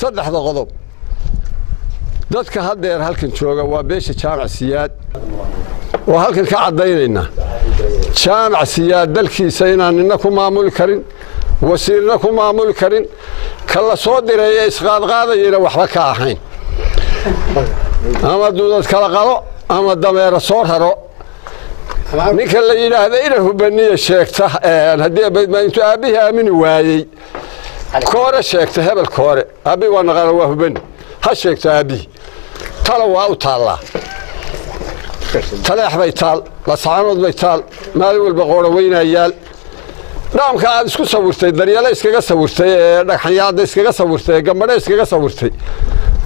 saddexda qodob dadka haddeer halkan jooga waa beesha jaamac siyaad oo halkan ka cadaynayna jaamac siyaad dalkiisa inaan nina ku maamuli karin wasiirna ku maamuli karin kala soo direeya isqaadqaadayna waxba ka ahayn ama duudad kala qalo ama dameero soo raro ninka la yiraahdo inuu hubaniye sheegta hadii intuu aabihi aamini waayay koore sheegta hebel koore aabi waa naqaan waa hubani ha sheegta aabihi tala waa u taala taleex bay taal la saanood bay taal maalin walba qoora weynayaal dhaamka aad isku sawirtay daryeelo iskaga sawirtay dhagxayaada iskaga sawirtay gambadhe iskaga sawirtay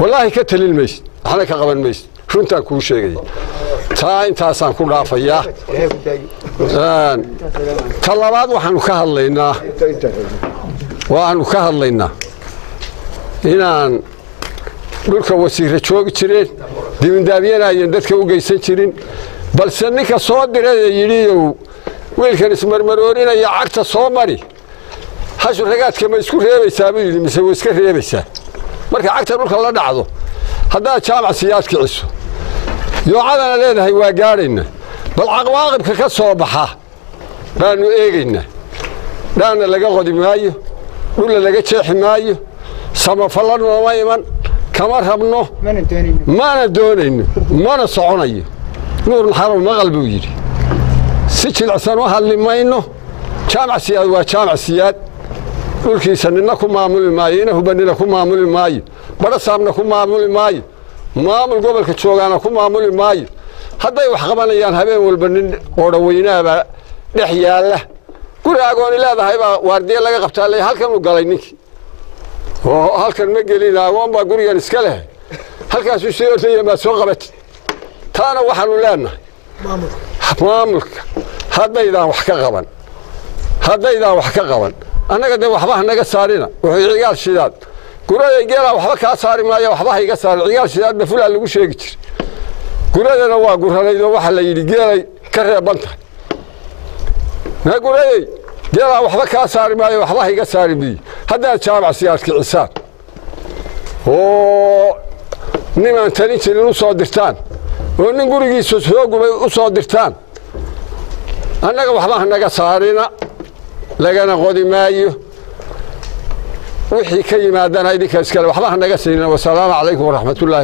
wallahi ka talin meys waxna ka qaban meys runtaan kuu sheegay taa intaasaan ku dhaafayaa talabaad waxaanu ka hadlaynaa inaan dhulka wasiirra joogi jireen dibindaabyanayeen dadka u geysan jirin balse ninka soo diray yidhiyow wiilkan ismarmaroorinaya cagta soo mari hashu ragaadka ma isku reebaysaa buu yidhi mise way iska reebaysaa marka cagta dhulka la dhacdo haddaad jaamac siyaad kiciso yoocadana leedahay waa gaadhayna bal caqwaaqibka ka soo baxa baanu eegaynaa dhaana laga qodi maayo dhulla laga jeexi maayo samafalla nooma iman kama rabno mana doonayno mana soconayo nuur naxaro maqal buu yidhi si jilicsan u hadli mayno jaamac siyaad waa jaamac siyaad dhulkiisa nina ku maamuli maayo ina hubanina ku maamuli maayo badhasaabna ku maamuli maayo maamul gobolka joogaana ku maamuli maayo hadday wax qabanayaan habeen walba nin qoora weynaaba dhex yaalla guri agooni leedahay baa waardiye laga qabtaa le halkan u galay ninkii oo halkan ma gelin agoon baa gurigan iska leh halkaasuu sii ortaya maad soo qabatid taana waxaanu leenahay maamulka haddaydaan wax ka qaban annaga dee waxba hanaga saarina wuxuu cigaal shidaad guraday geelaa waxba kaa saari maayo waxba hayga saarin cigaal shidaadna fulaa lagu sheegi jiray guradana waa guranaydoo waxaa la yidhi geelay ka reeban tahay na guraday geelaa waxba kaa saari maayo waxba hayga saari miyi haddaad jaamac siyaad kicisaan oo nimaan talin jirin u soo dirtaan oo nin gurigiisa soo gubay u soo dirtaan annaga waxba hanaga saarina lagana qodi maayo wixii ka yimaadana idinka iskale waxba hanaga siinina wasalaamu calaykum waraxmatullaahi